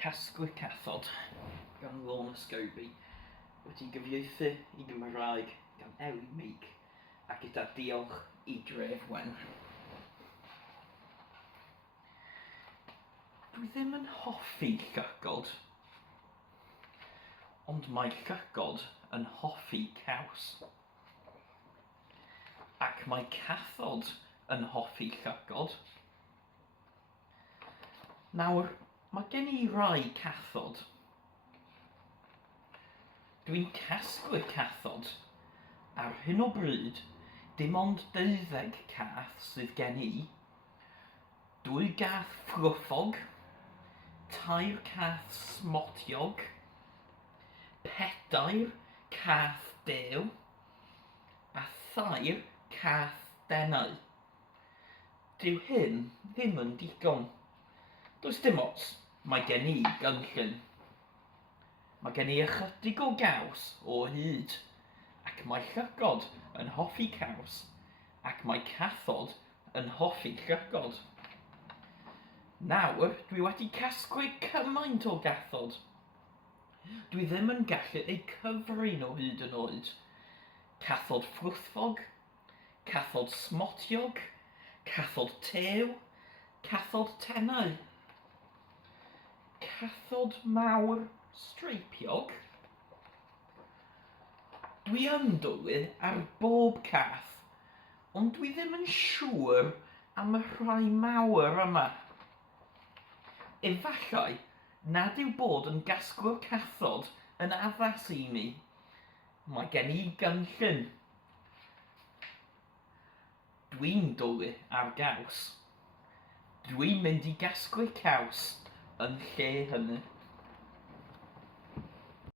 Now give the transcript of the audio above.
Casglu Cathod gan Lôn Ysgobi wedi'i gyfieithu I Gymraeg gan Ymunwch a gyda Diolch I Dref Wen. Dwi ddim yn hoffi llygod, ond mae llygod yn hoffi caws. Ac mae cathod yn hoffi llygod. Nawr, mae gen I rai cathod. Dwi'n casglu cathod. Ar hyn o bryd, dim ond 12 cath sydd gen I. 2 gath fflwffog, 3 cath smotiog, 4 cath dew, a 3 cath denau. Dyw hyn ddim yn digon. Does dim ots, mae gen I gynllun. Mae gen I ychydig o gaws o hyd, ac mae llygod yn hoffi caws, ac mae cathod yn hoffi llygod. Nawr, dwi wedi casglu cymaint o gathod. Dwi ddim yn gallu eu cyfrin o hyd yn oed. Cathod fflwffog, cathod smotiog, cathod tew, cathod tenau. Cathod mawr streipiog. Dwi yn dwlu ar bob cath, ond dwi ddim yn siŵr am y rhai mawr yma. Efallai nad yw bod yn gasglu'r cathod yn addas I mi. Mae gen I gynllun. Dwi'n dwlu ar gaws. Dwi'n mynd I gasglu caws yn lle hynny.